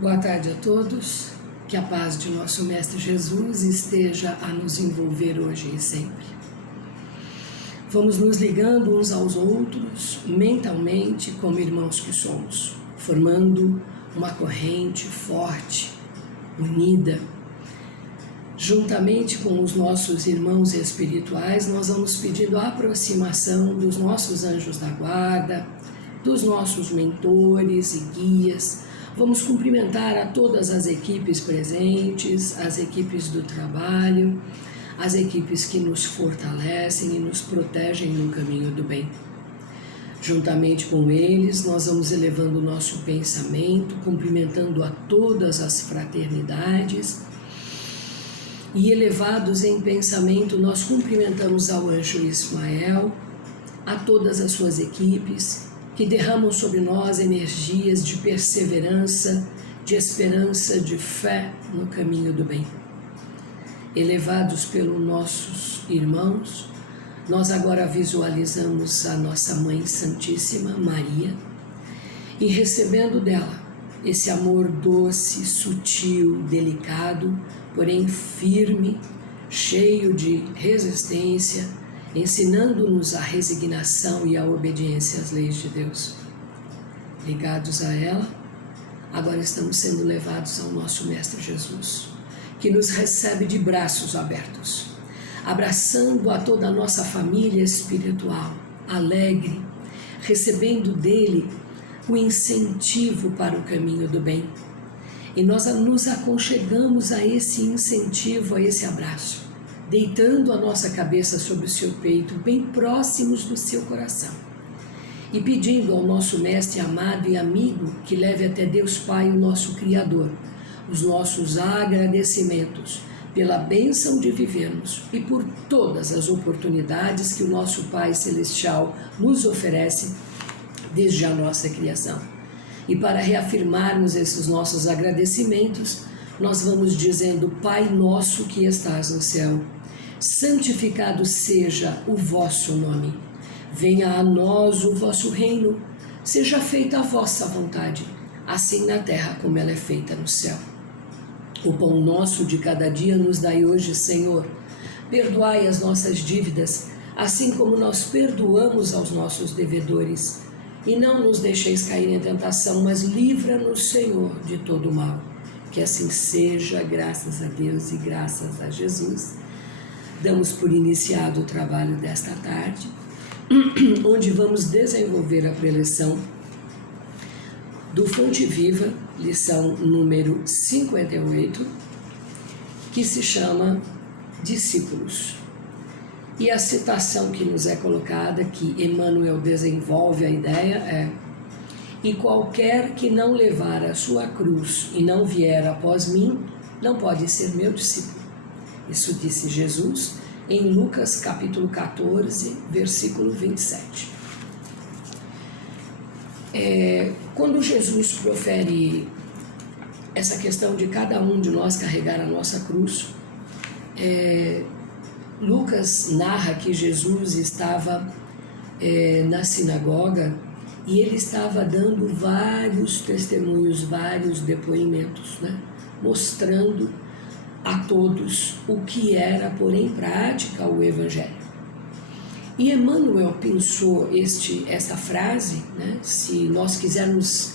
Boa tarde a todos, que a paz de nosso Mestre Jesus esteja a nos envolver hoje e sempre. Vamos nos ligando uns aos outros, mentalmente, como irmãos que somos, formando uma corrente forte, unida. Juntamente com os nossos irmãos espirituais, nós vamos pedindo a aproximação dos nossos anjos da guarda, dos nossos mentores e guias. Vamos cumprimentar a todas as equipes presentes, as equipes do trabalho, as equipes que nos fortalecem e nos protegem no caminho do bem. Juntamente com eles, nós vamos elevando o nosso pensamento, cumprimentando a todas as fraternidades. E elevados em pensamento, nós cumprimentamos ao anjo Ismael, a todas as suas equipes, que derramam sobre nós energias de perseverança, de esperança, de fé no caminho do bem. Elevados pelos nossos irmãos, nós agora visualizamos a nossa Mãe Santíssima, Maria, e recebendo dela esse amor doce, sutil, delicado, porém firme, cheio de resistência, ensinando-nos a resignação e a obediência às leis de Deus. Ligados a ela, agora estamos sendo levados ao nosso Mestre Jesus, que nos recebe de braços abertos, abraçando a toda a nossa família espiritual, alegre, recebendo dele o incentivo para o caminho do bem. E nós nos aconchegamos a esse incentivo, a esse abraço, deitando a nossa cabeça sobre o seu peito, bem próximos do seu coração, e pedindo ao nosso Mestre amado e amigo que leve até Deus Pai, o nosso Criador, os nossos agradecimentos pela bênção de vivermos e por todas as oportunidades que o nosso Pai Celestial nos oferece desde a nossa criação. E para reafirmarmos esses nossos agradecimentos, nós vamos dizendo: Pai nosso que estás no céu, santificado seja o vosso nome. Venha a nós o vosso reino. Seja feita a vossa vontade, assim na terra como ela é feita no céu. O pão nosso de cada dia nos dai hoje, Senhor. Perdoai as nossas dívidas, assim como nós perdoamos aos nossos devedores. E não nos deixeis cair em tentação, mas livra-nos, Senhor, de todo o mal. Que assim seja, graças a Deus e graças a Jesus. Damos por iniciado o trabalho desta tarde, onde vamos desenvolver a preleção do Fonte Viva, lição número 58, que se chama Discípulos. E a citação que nos é colocada, que Emmanuel desenvolve a ideia, é: e qualquer que não levar a sua cruz e não vier após mim, não pode ser meu discípulo. Isso disse Jesus em Lucas capítulo 14, versículo 27. Quando Jesus profere essa questão de cada um de nós carregar a nossa cruz, Lucas narra que Jesus estava na sinagoga e ele estava dando vários testemunhos, vários depoimentos, mostrando a todos o que era pôr em prática o Evangelho. E Emmanuel pensou essa frase, se nós quisermos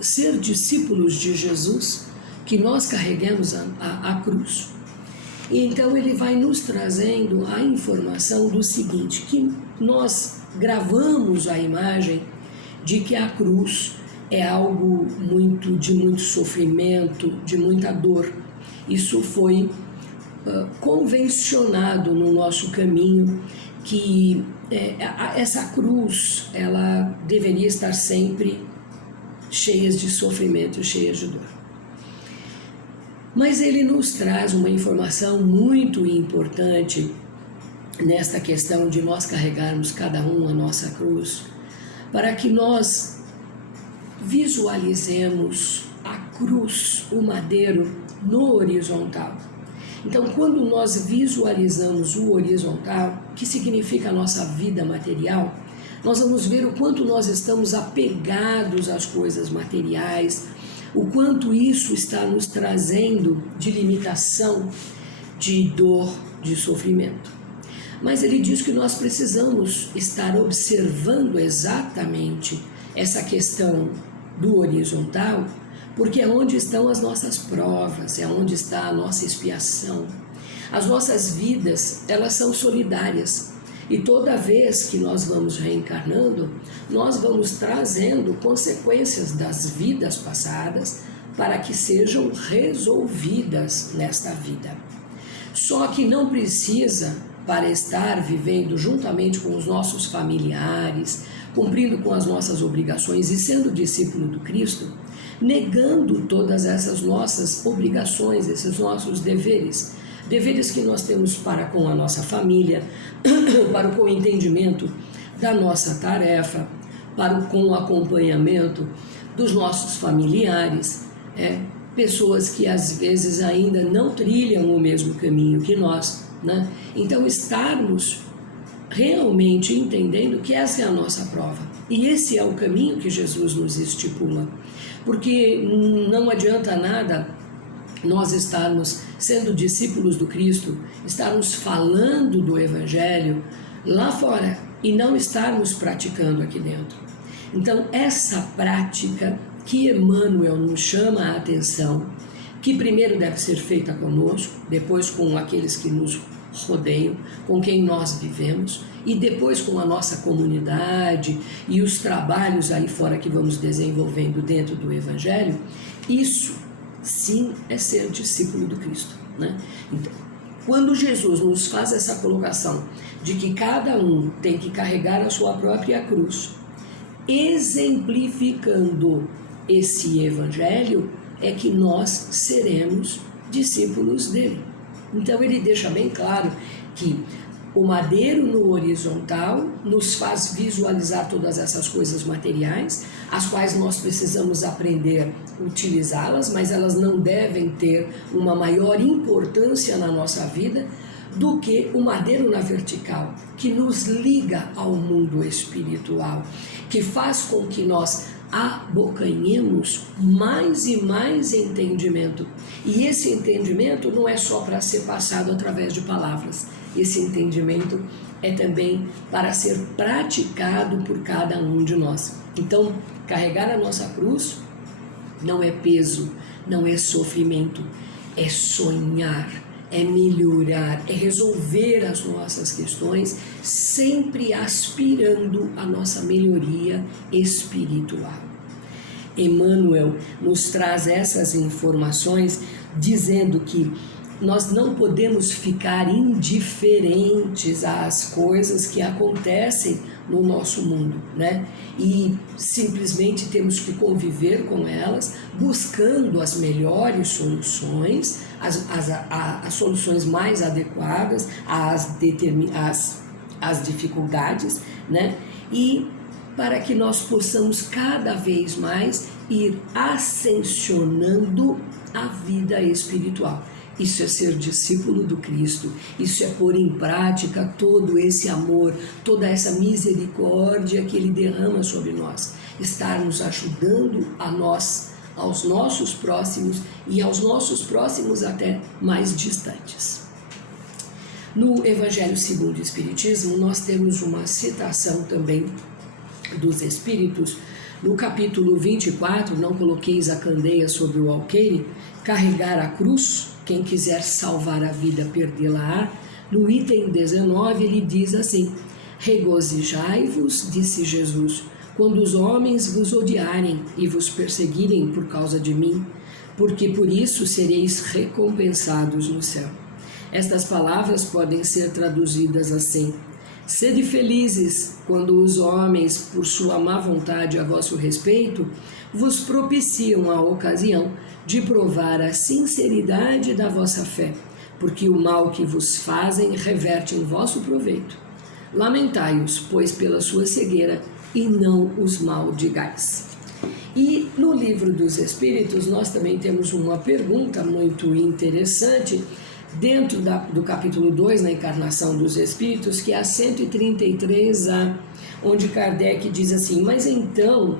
ser discípulos de Jesus, que nós carreguemos a cruz. E então ele vai nos trazendo a informação do seguinte, que nós gravamos a imagem de que a cruz é algo de muito sofrimento, de muita dor. Isso foi convencionado no nosso caminho, que essa cruz ela deveria estar sempre cheia de sofrimento, cheia de dor. Mas ele nos traz uma informação muito importante nesta questão de nós carregarmos cada um a nossa cruz, para que nós visualizemos a cruz, o madeiro, no horizontal. Então, quando nós visualizamos o horizontal, que significa a nossa vida material, nós vamos ver o quanto nós estamos apegados às coisas materiais, o quanto isso está nos trazendo de limitação, de dor, de sofrimento. Mas ele diz que nós precisamos estar observando exatamente essa questão do horizontal, porque é onde estão as nossas provas, é onde está a nossa expiação. As nossas vidas, elas são solidárias. E toda vez que nós vamos reencarnando, nós vamos trazendo consequências das vidas passadas para que sejam resolvidas nesta vida. Só que não precisa, para estar vivendo juntamente com os nossos familiares, cumprindo com as nossas obrigações e sendo discípulo do Cristo, negando todas essas nossas obrigações, esses nossos deveres que nós temos para com a nossa família, para com o entendimento da nossa tarefa, com o acompanhamento dos nossos familiares, pessoas que às vezes ainda não trilham o mesmo caminho que nós, né? Então estarmos realmente entendendo que essa é a nossa prova e esse é o caminho que Jesus nos estipula, porque não adianta nada nós estarmos sendo discípulos do Cristo, estarmos falando do Evangelho lá fora e não estarmos praticando aqui dentro. Então essa prática que Emmanuel nos chama a atenção, que primeiro deve ser feita conosco, depois com aqueles que nos rodeiam, com quem nós vivemos, e depois com a nossa comunidade e os trabalhos aí fora que vamos desenvolvendo dentro do Evangelho, isso sim é ser discípulo do Cristo, né? Então, quando Jesus nos faz essa colocação de que cada um tem que carregar a sua própria cruz, exemplificando esse Evangelho, é que nós seremos discípulos dele. Então ele deixa bem claro que o madeiro no horizontal nos faz visualizar todas essas coisas materiais, as quais nós precisamos aprender a utilizá-las, mas elas não devem ter uma maior importância na nossa vida do que o madeiro na vertical, que nos liga ao mundo espiritual, que faz com que nós abocanhemos mais e mais entendimento. E esse entendimento não é só para ser passado através de palavras. Esse entendimento é também para ser praticado por cada um de nós. Então, carregar a nossa cruz não é peso, não é sofrimento, é sonhar, é melhorar, é resolver as nossas questões, sempre aspirando à nossa melhoria espiritual. Emmanuel nos traz essas informações dizendo que nós não podemos ficar indiferentes às coisas que acontecem no nosso mundo, né? E simplesmente temos que conviver com elas, buscando as melhores soluções, as soluções mais adequadas às dificuldades, né? E para que nós possamos cada vez mais ir ascensionando a vida espiritual. Isso é ser discípulo do Cristo, isso é pôr em prática todo esse amor, toda essa misericórdia que Ele derrama sobre nós, estarmos ajudando a nós, aos nossos próximos e aos nossos próximos até mais distantes. No Evangelho segundo o Espiritismo, nós temos uma citação também dos Espíritos, no capítulo 24, não coloqueis a candeia sobre o alqueire, carregar a cruz, quem quiser salvar a vida, perdê-la-á. No item 19, ele diz assim: regozijai-vos, disse Jesus, quando os homens vos odiarem e vos perseguirem por causa de mim, porque por isso sereis recompensados no céu. Estas palavras podem ser traduzidas assim: sede felizes quando os homens, por sua má vontade a vosso respeito, vos propiciam a ocasião de provar a sinceridade da vossa fé, porque o mal que vos fazem reverte em vosso proveito. Lamentai-os, pois, pela sua cegueira, e não os maldigais. E no Livro dos Espíritos nós também temos uma pergunta muito interessante, dentro do capítulo 2, na Encarnação dos Espíritos, que é a 133A, onde Kardec diz assim: mas então,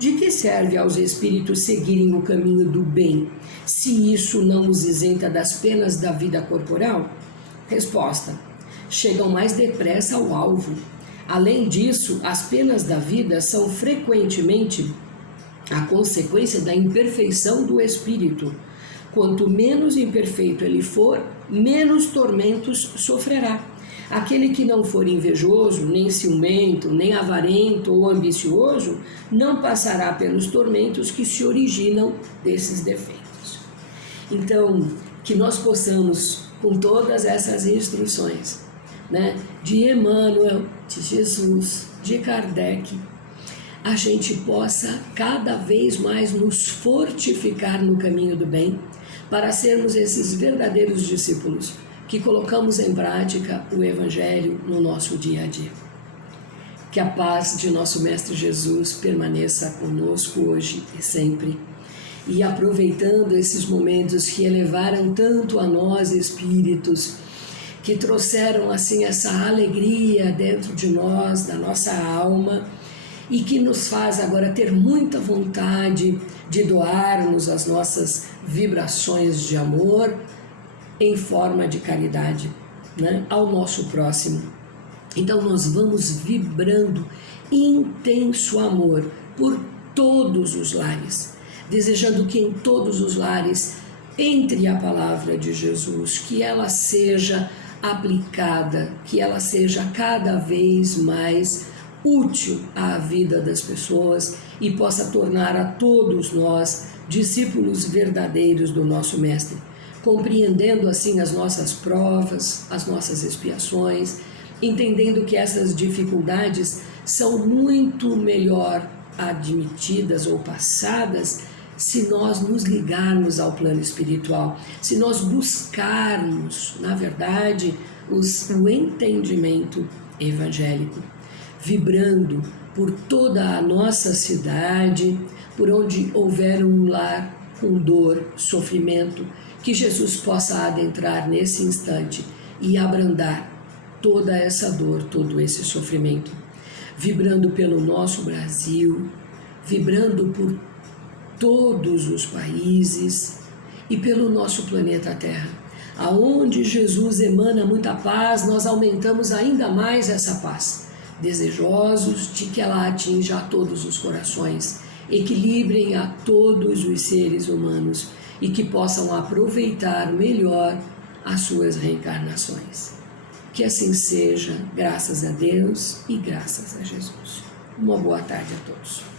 De que serve aos espíritos seguirem o caminho do bem, se isso não os isenta das penas da vida corporal? Resposta: chegam mais depressa ao alvo. Além disso, as penas da vida são frequentemente a consequência da imperfeição do espírito. Quanto menos imperfeito ele for, menos tormentos sofrerá. Aquele que não for invejoso, nem ciumento, nem avarento ou ambicioso, não passará pelos tormentos que se originam desses defeitos. Então, que nós possamos, com todas essas instruções, de Emmanuel, de Jesus, de Kardec, a gente possa cada vez mais nos fortificar no caminho do bem, para sermos esses verdadeiros discípulos que colocamos em prática o Evangelho no nosso dia a dia. Que a paz de nosso Mestre Jesus permaneça conosco hoje e sempre. E aproveitando esses momentos que elevaram tanto a nós, espíritos, que trouxeram assim essa alegria dentro de nós, da nossa alma, e que nos faz agora ter muita vontade de doarmos as nossas vibrações de amor em forma de caridade, ao nosso próximo. Então nós vamos vibrando intenso amor por todos os lares, desejando que em todos os lares entre a palavra de Jesus, que ela seja aplicada, que ela seja cada vez mais útil à vida das pessoas e possa tornar a todos nós discípulos verdadeiros do nosso Mestre, compreendendo assim as nossas provas, as nossas expiações, entendendo que essas dificuldades são muito melhor admitidas ou passadas se nós nos ligarmos ao plano espiritual, se nós buscarmos, na verdade, o entendimento evangélico, vibrando por toda a nossa cidade, por onde houver um lar com dor, sofrimento, que Jesus possa adentrar nesse instante e abrandar toda essa dor, todo esse sofrimento, vibrando pelo nosso Brasil, vibrando por todos os países e pelo nosso planeta Terra. Aonde Jesus emana muita paz, nós aumentamos ainda mais essa paz, desejosos de que ela atinja a todos os corações, equilibrem a todos os seres humanos e que possam aproveitar melhor as suas reencarnações. Que assim seja, graças a Deus e graças a Jesus. Uma boa tarde a todos.